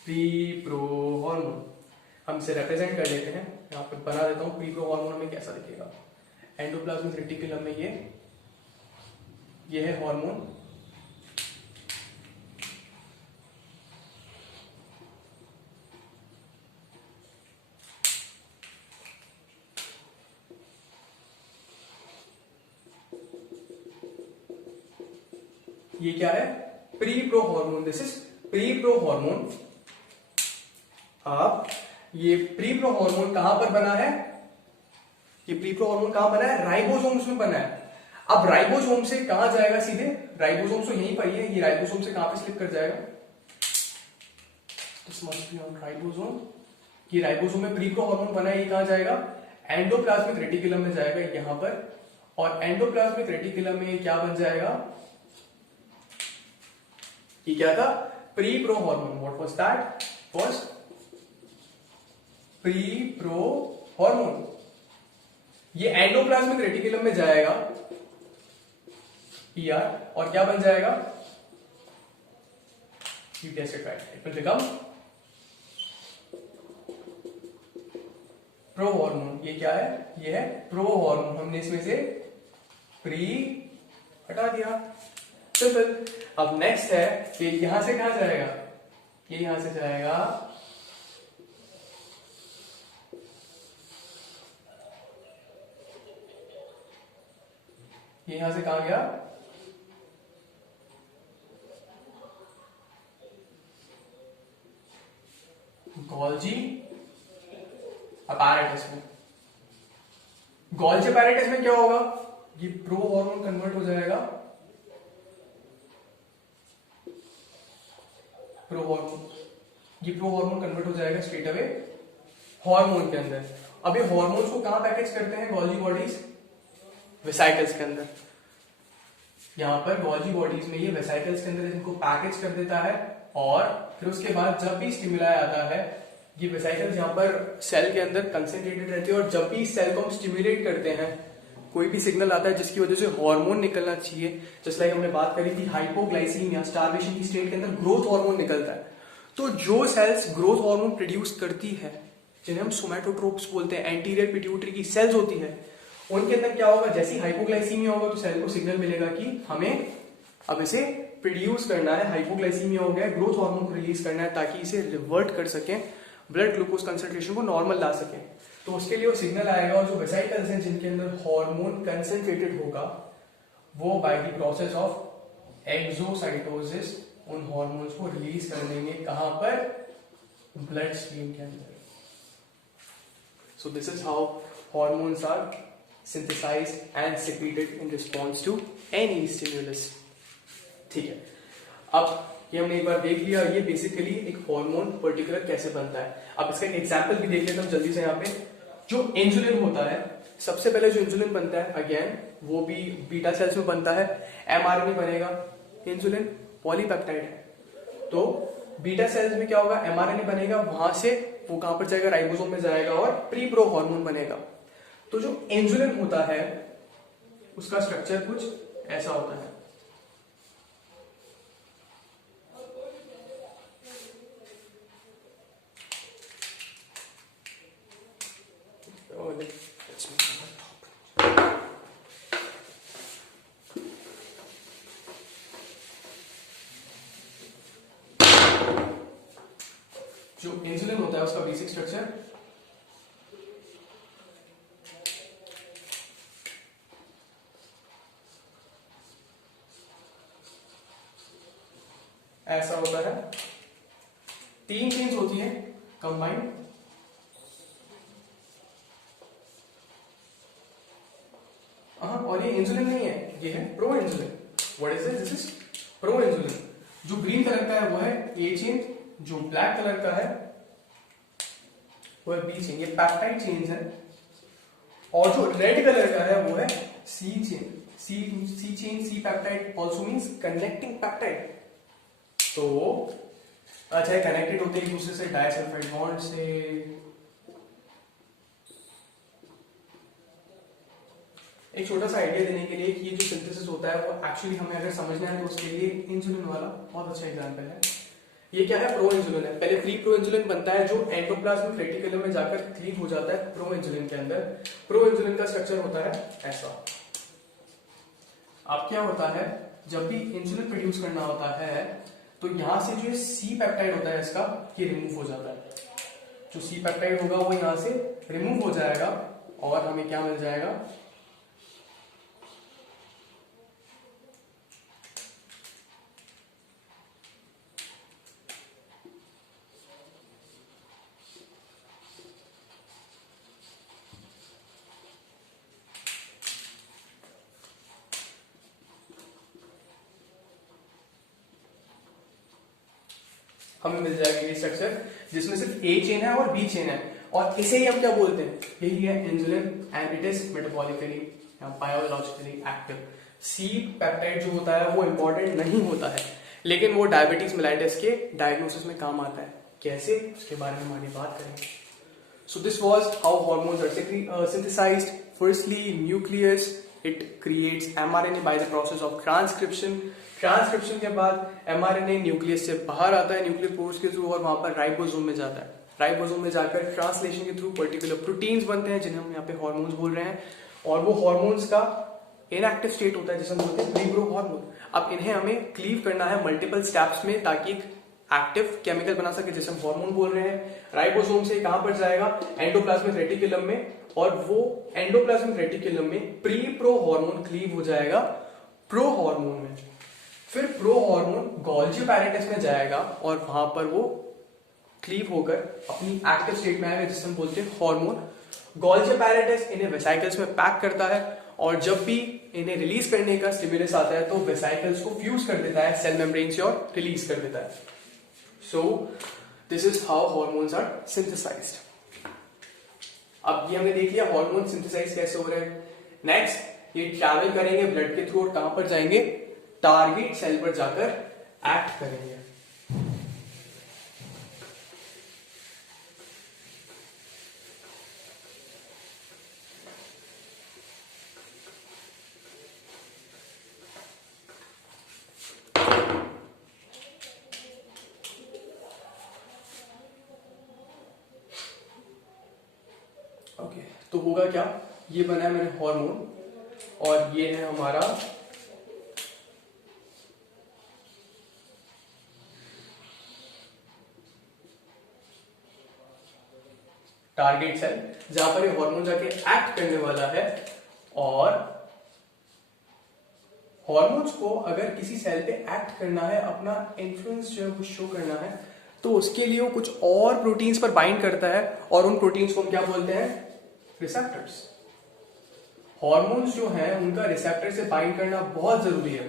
प्री प्रो हार्मोन। हम इसे रिप्रेजेंट कर लेते हैं, यहां पर बना देता हूं प्री प्रो हार्मोन में कैसा दिखेगा। एंडोप्लाज्मिक रेटिकुलम में ये है हार्मोन। ये क्या है, pre pro hormone. This is pre pro hormone. अब ये प्री प्रो हार्मोन कहां पर बना है, ये प्री प्रो हार्मोन कहां बना है, राइबोसोम्स में बना है। अब राइबोसोम से कहां जाएगा, सीधे राइबोसोम तो यहीं पर ही है, ये राइबोसोम से कहां पे स्लिप कर जाएगा, this must be on ribosome. ये राइबोसोम में प्री प्रो हार्मोन बना है, ये कहां जाएगा, एंडोप्लाज्मिक रेटिकुलम में जाएगा यहां पर। और एंडोप्लाज्मिक रेटिकुलम में क्या बन जाएगा, ये क्या था, pre pro hormone. What was that, was pre pro hormone. ये एंडोप्लाज्मिक रेटिकुलम में जाएगा ER और क्या बन जाएगा, you guess it right, it will become pro hormone. ये क्या है, ये है प्रो हार्मोन। हमने इसमें से प्री हटा दिया। सिंपल। अब नेक्स्ट है कि यहां से कहां जाएगा, ये यहां से जाएगा ये यहां से कहां गया, गोल्जी अपैरेटस में। गोल्जी अपैरेटस में क्या होगा, ये प्रो हार्मोन कन्वर्ट हो जाएगा प्रो हार्मोन, ये प्रो हार्मोन कन्वर्ट हो जाएगा स्ट्रेट अवे हार्मोन के अंदर। अब ये हार्मोन्स को कहां पैकेज करते हैं गोल्जी बॉडीज? वेसाइकल्स के अंदर। यहाँ पर गोल्जी बॉडीज में ये वेसाइकल्स के अंदर इनको पैकेज कर देता है, और फिर उसके बाद जब भी स्टिमुलाई आता है, ये वेसाइकल्स यहाँ पर सेल के अंदर कंसेंट्रेटेड रहती है, और जब भी इस सेल को हम स्टिमुलेट करते हैं, कोई भी सिग्नल आता है जिसकी वजह से हार्मोन निकलना चाहिए, जैसे लाइक हमने बात करी थी हाइपोग्लाइसीमिया, स्टारवेशन की स्टेट के अंदर ग्रोथ हार्मोन निकलता है। तो जो सेल्स ग्रोथ हार्मोन प्रोड्यूस करती है, जिन्हें हम सोमैटोट्रोप्स बोलते हैं, एंटीरियर पिट्यूटरी की सेल्स होती है, उनके अंदर क्या होगा, जैसे ही हाइपोग्लाइसीमिया होगा तो सेल को सिग्नल मिलेगा कि हमें अब इसे प्रोड्यूस करना है, हाइपोग्लाइसीमिया हो गया, ग्रोथ हार्मोन को रिलीज करना है ताकि इसे रिवर्ट कर सकें, ब्लड ग्लूकोज कंसंट्रेशन को नॉर्मल ला सकें। तो उसके लिए वो सिग्नल आएगा, और जो वेसाइकल्स हैं जिनके अंदर हार्मोन कंसंट्रेटेड होगा, वो by the process of exocytosis उन हार्मोन्स को रिलीज कर देंगे, कहां पर? ब्लड स्ट्रीम के अंदर। So this is how hormones are synthesized and secreted in response to any stimulus। ठीक है, अब ये हमने एक बार देख लिया, ये बेसिकली एक हार्मोन पर्टिकुलर कैसे बनता है। अब इसका एक एग्जांपल भी देख लेते हैं जल्दी से। यहाँ पे जो इंसुलिन होता है, सबसे पहले जो इंसुलिन बनता है, अगेन वो भी बीटा सेल्स में बनता है, एमआरएनए बनेगा। इंसुलिन पॉलीपेप्टाइड है, तो बीटा सेल्स में क्या होगा, एमआरएनए बनेगा, वहां से वो कहां पर जाएगा, राइबोसोम में जाएगा, और प्री प्रो हार्मोन बनेगा। तो जो इंसुलिन होता है उसका स्ट्रक्चर कुछ ऐसा होता है। जो इंसुलिन होता है उसका बेसिक स्ट्रक्चर ऐसा होता है। 3 चेन्स होती हैं कंबाइंड, और ये इंसुलिन नहीं है, ये है pro insulin. What is this is pro insulin. जो ग्रीन कलर का है वो है ए चेन, जो ब्लैक कलर का है वो है बी चेन, ये पैप्टाइड चेन्स है, और जो रेड कलर का है वो है C chain. C chain, C peptide also means connecting peptide. तो अच्छा, कनेक्टेड होते हैं एक दूसरे से डाइसल्फाइड बॉन्ड से। एक छोटा सा आइडिया देने के लिए कि ये जो सिंथेसिस होता है वो एक्चुअली हमें अगर समझना है तो उसके लिए इंसुलिन वाला बहुत अच्छा एग्जांपल है। ये क्या है, प्रो इंसुलिन है। पहले प्री प्रो इंसुलिन बनता है जो एंडोप्लाज्मिक रेटिकुलम में जाकर क्लीव हो जाता है प्रो इंसुलिन के अंदर। प्रो इंसुलिन का स्ट्रक्चर होता है ऐसा। अब क्या होता है, जब भी इंसुलिन प्रोड्यूस करना होता है तो यहां से जो सी पेप्टाइड होता है इसका, ये रिमूव हो जाता है। जो सी पेप्टाइड होगा वो यहां से रिमूव हो जाएगा, और हमें क्या मिल जाएगा, हमें मिल जाएगा ये स्ट्रक्चर जिसमें सिर्फ ए चेन है और बी चेन है, और इसे ही हम क्या बोलते हैं, यही है insulin, and it is metabolically biologically active. C peptide जो होता है वो इंपॉर्टेंट नहीं होता है, लेकिन वो डायबिटीज मेलाइटिस के डायग्नोसिस में काम आता है। कैसे, उसके बारे में हम आगे बात करेंगे। So this was how hormones are synthesized. Firstly nucleus, it creates mRNA by the process of transcription. Transcription के बाद एमआरएनए न्यूक्लियस से बाहर आता है न्यूक्लियर पोर्स के थ्रू, और वहां पर राइबोसोम में जाता है। राइबोसोम में जाकर ट्रांसलेशन के थ्रू पर्टिकुलर प्रोटीन्स बनते हैं जिन्हें हम यहाँ पे हार्मोन्स बोल रहे हैं, और वो हार्मोन्स का इनएक्टिव स्टेट होता है जिसे हम बोलते हैं प्री प्रो हार्मोन। अब इन्हें हमें क्लीव करना है मल्टीपल स्टेप्स में ताकि एक एक्टिव केमिकल बना सके जिसे हम हार्मोन बोल रहे हैं। राइबोसोम से कहां पर जाएगा, एंडोप्लाज्मिक रेटिकुलम में, और वो एंडोप्लाज्मिक रेटिकुलम में प्री प्रो हार्मोन क्लीव हो जाएगा प्रो हार्मोन में। फिर प्रो हार्मोन गोल्जी पैरेटिस में जाएगा और वहां पर वो क्लीव होकर अपनी एक्टिव स्टेट में आएगा जिसे हम बोलते हैं हार्मोन। गोल्जी पैरेटिस इन्हें वेसाइकल्स में पैक करता है, और जब भी इन्हें रिलीज करने का स्टिमुलस आता है तो वेसाइकल्स को फ्यूज कर देता है सेल मेम्ब्रेन से और रिलीज कर देता है। So this is how hormones are synthesized. अब ये हमने देख लिया हार्मोन सिंथेसाइज कैसे हो रहे हैं। नेक्स्ट ये ट्रैवल करेंगे ब्लड के थ्रू और कहां पर जाएंगे, टारगेट सेल पर जाकर एक्ट करेंगे। ओके तो होगा क्या, ये बना है मैंने हार्मोन और ये है हमारा टारगेट सेल, जहां पर ये हार्मोन जाके एक्ट करने वाला है। और हार्मोन्स को अगर किसी सेल पे एक्ट करना है, अपना इन्फ्लुएंस जो है वो शो करना है, तो उसके लिए वो कुछ और प्रोटीन्स पर बाइंड करता है और उन प्रोटीन्स को हम क्या बोलते हैं, रिसेप्टर्स। हार्मोन्स जो हैं उनका रिसेप्टर से बाइंड करना बहुत जरूरी है।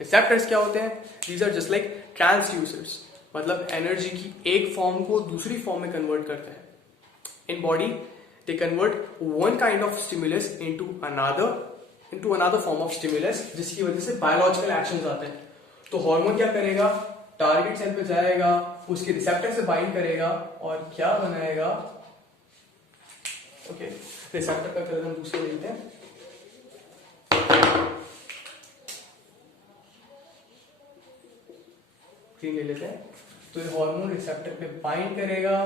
रिसेप्टर्स क्या होते हैं, these are just like transducers, मतलब एनर्जी की एक फॉर्म को दूसरी फॉर्म में कन्वर्ट करते हैं। In body they convert one kind of stimulus into another form of stimulus, जिसकी वजह से बायोलॉजिकल एक्शंस आते हैं। तो हार्मोन क्या करेगा, टारगेट सेल पे जाएगा, उसके रिसेप्टर से बाइंड करेगा और क्या बनाएगा, ओके रिसेप्टर का कलर हम दूसरे लेते हैं, ग्रीन ले लेते हैं। तो ये हार्मोन रिसेप्टर पे बाइंड करेगा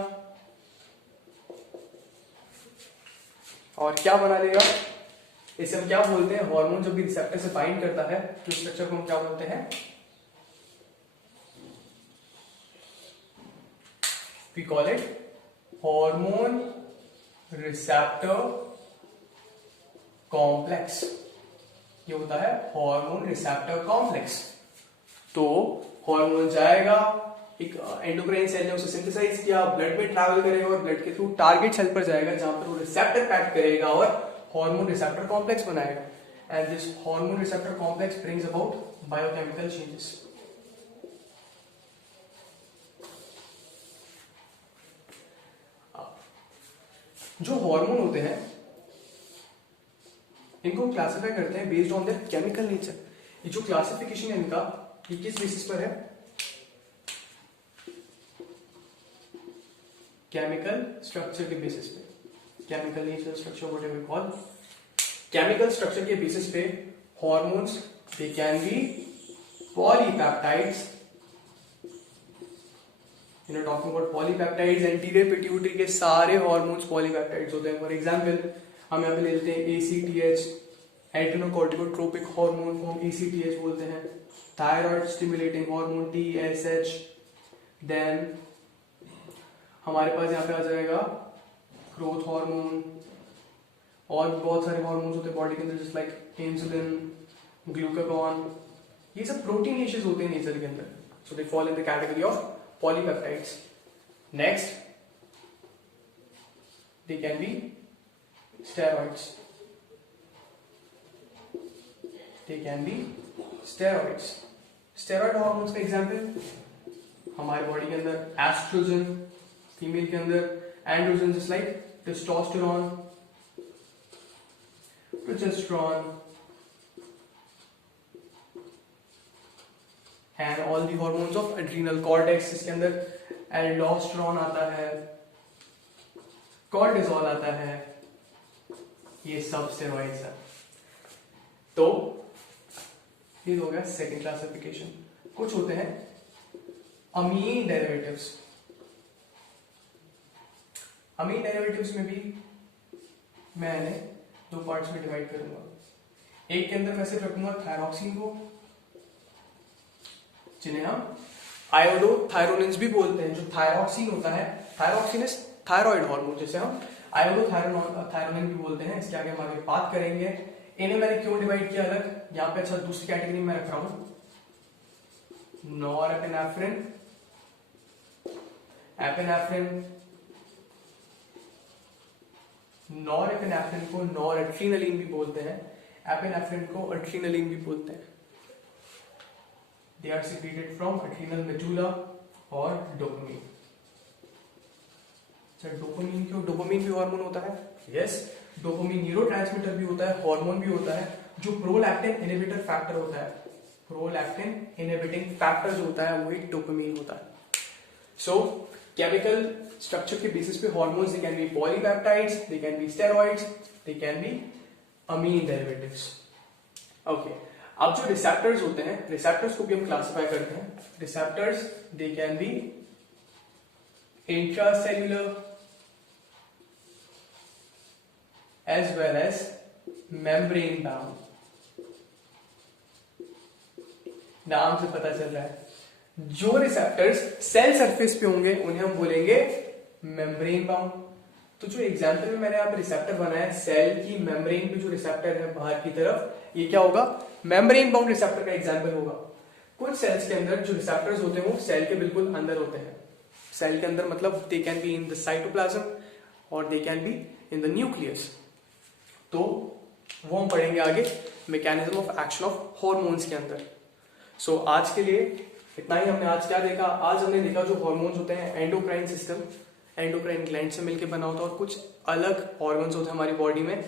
और क्या बना देगा, इसे हम क्या बोलते हैं, हार्मोन जब भी रिसेप्टर से बाइंड करता है तो स्ट्रक्चर को हम क्या बोलते हैं, we call it hormone receptor complex. ये होता है हार्मोन रिसेप्टर कॉम्प्लेक्स। तो हार्मोन जाएगा, एक एंडोक्राइन सेल ने उसे सिंथेसाइज किया, ब्लड में ट्रैवल करेगा और ब्लड के थ्रू टारगेट सेल पर जाएगा, जहां पर वो रिसेप्टर पैक करेगा और हार्मोन रिसेप्टर कॉम्प्लेक्स बनाएगा। And this hormone receptor complex brings about biochemical changes. जो हार्मोन होते हैं इनको क्लासिफाई करते हैं based on their chemical nature. ये जो क्लासिफिकेशन है इनका, ये किस बेसिस पर है, केमिकल स्ट्रक्चर के बेसिस पे, chemical nature structure whatever we call, chemical structure के बेसिस पे hormones they can be polypeptides. Talking about polypeptides, anterior pituitary के सारे हार्मोन्स पॉलीपेप्टाइड्स होते हैं। फॉर एग्जांपल हम यहाँ पे ले लेते हैं ACTH, एड्रेनोकॉर्टिकोट्रोपिक हार्मोन को हम ACTH बोलते हैं, thyroid stimulating hormone TSH। Then हमारे पास यहाँ पे आ जाएगा ग्रोथ हार्मोन, और भी बहुत सारे हार्मोन्स होते हैं बॉडी के अंदर, जस्ट लाइक इंसुलिन, ग्लूकागॉन। ये सब प्रोटीनेशियस होते हैं नेचर के अंदर, so they fall in the category of polypeptides. Next, they can be steroids. They can be steroids. Steroid hormones का एग्जाम्पल हमारे बॉडी के अंदर एस्ट्रोजन, फीमेल के अंदर androgen, just like testosterone, progesterone, and all the hormones of adrenal cortex, इसके अंदर एल्डोस्टेरोन आता है, कॉर्टिसोल आता है, ये सब स्टेरॉइड्स है। तो ये हो गया सेकंड क्लासिफिकेशन। कुछ होते हैं अमीन डेरिवेटिव्स। अमीन डेरिवेटिव्स में भी मैंने दो पार्ट्स में डिवाइड करूंगा। एक के अंदर मैं सिर्फ रखूंगा थायरॉक्सिन को, जिन्हें हम आयोडोथायरोनिन्स भी बोलते हैं। जो थायरॉक्सिन होता है, थायरॉक्सिन इज थायराइड हार्मोन, जिसे हम आयोडोथायरोनिन भी बोलते हैं। इसके आगे हम आगे बात करेंगे। इन्हें मैंने क्यों डिवाइड किया अलग, यहाँ पे अच्छा दूसरी कैटेगरी में रख रहा हूं नॉरएपिनेफ्रिन, एपिनेफ्रिन। नॉरएपिनेफ्रिन को नॉरएड्रेनालिन भी बोलते हैं, एपिनेफ्रिन को एड्रेनालिन भी बोलते हैं। They are secreted from adrenal medulla और डोपामिन। अच्छा, डोपामिन क्यों? डोपामिन भी हार्मोन होता है। यस, डोपामिन न्यूरोट्रांसमीटर भी होता है, हार्मोन भी होता है। जो प्रोलैक्टिन इनहिबिटर फैक्टर होता है, प्रोलैक्टिन इनहिबिटिंग फैक्टर जो होता है वही डोपामिन होता है। सो केमिकल स्ट्रक्चर के बेसिस पे hormones, they can be polypeptides, they can be steroids, they can be amine derivatives. Okay, अब जो रिसेप्टर्स होते हैं, रिसेप्टर्स को भी हम क्लासिफाई करते हैं। Receptors, they can B intracellular as well as membrane bound। नाम से पता चल रहा है जो रिसेप्टर्स सेल सरफेस पे होंगे उन्हें हम बोलेंगे मेम्ब्रेन बाउंड। तो जो एग्जांपल में मैंने यहाँ पे रिसेप्टर बनाया, सेल की मेम्ब्रेन पे जो रिसेप्टर है बाहर की तरफ, ये क्या होगा? मेम्ब्रेन बाउंड रिसेप्टर का एग्जांपल होगा। कुछ सेल्स के अंदर जो रिसेप्टर्स होते हैं वो सेल के बिल्कुल अंदर होते हैं। सेल के अंदर मतलब they can be in the cytoplasm और they can be in the nucleus. तो वो हम पढ़ेंगे आगे, mechanism of action of hormones के अंदर। सो आज के लिए इतना ही। हमने आज क्या देखा? आज हमने देखा जो हॉर्मोन्स होते हैं एंडोक्राइन सिस्टम, एंडोक्राइन ग्लैंड से मिलकर बना होता है, और कुछ अलग ऑर्गन्स होते हैं हमारी बॉडी में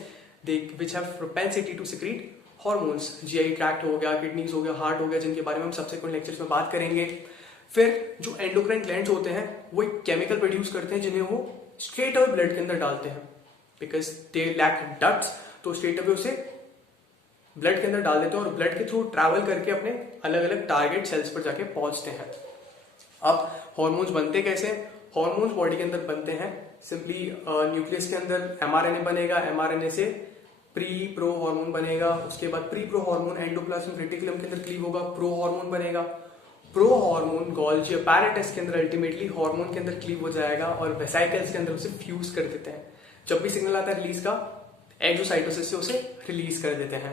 which have propensity to secrete hormones. GI tract हो गया, किडनीज हो गया, हार्ट हो गया, जिनके बारे में हम सबसेक्वेंट लेक्चर्स में बात करेंगे। फिर जो एंडोक्राइन ग्लैंड्स होते हैं वो एक केमिकल प्रोड्यूस करते हैं जिन्हें वो स्ट्रेट अवे ब्लड के अंदर डालते हैं, बिकॉज दे लैक डक्ट्स, तो स्ट्रेट अवे उसे ब्लड के अंदर डाल देते हैं और ब्लड के थ्रू ट्रैवल करके अपने अलग अलग टारगेट सेल्स पर जाके पहुंचते हैं। अब हॉर्मोन्स बनते कैसे? हॉर्मोन्स बॉडी के अंदर बनते हैं सिंपली न्यूक्लियस के अंदर एमआरएनए बनेगा, एमआरएनए से प्री प्रो हार्मोन बनेगा, उसके बाद pre pro hormone endoplasmic reticulum के अंदर क्लीव होगा, प्रो हार्मोन बनेगा, प्रो हार्मोन गोल्जी अपैरेटस के अंदर अल्टीमेटली हार्मोन के अंदर क्लीव हो जाएगा और वेसाइकल्स के अंदर उसे फ्यूज कर देते हैं। जब भी सिग्नल आता है रिलीज का, एक्सोसाइटोसिस से उसे रिलीज कर देते हैं।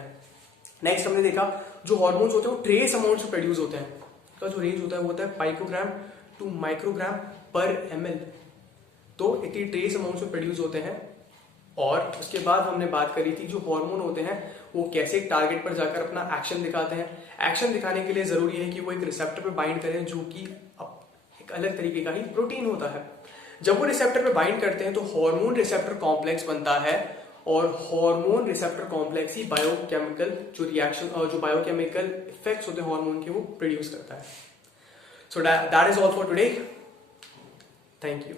नेक्स्ट हमने देखा जो हार्मोन्स होते हैं वो ट्रेस अमाउंट्स में प्रोड्यूस होते हैं। उसका जो रेंज होता है वो होता है पाइकोग्राम टू माइक्रोग्राम पर ml। तो इतनी ट्रेस अमाउंट्स में प्रोड्यूस होते हैं। और उसके बाद हमने बात करी थी जो हार्मोन होते हैं वो कैसे टारगेट पर जाकर अपना एक्शन दिखाते हैं। एक्शन दिखाने के लिए जरूरी है कि वो एक रिसेप्टर पे बाइंड करें जो कि एक अलग तरीके का ही प्रोटीन होता है। जब वो रिसेप्टर पे बाइंड करते हैं तो हार्मोन रिसेप्टर कॉम्प्लेक्स बनता है और हार्मोन रिसेप्टर कॉम्प्लेक्स ही बायोकेमिकल जो रिएक्शन और जो बायोकेमिकल इफेक्ट्स होते हैं हार्मोन के वो प्रोड्यूस करता है। सो that is all for today. Thank you.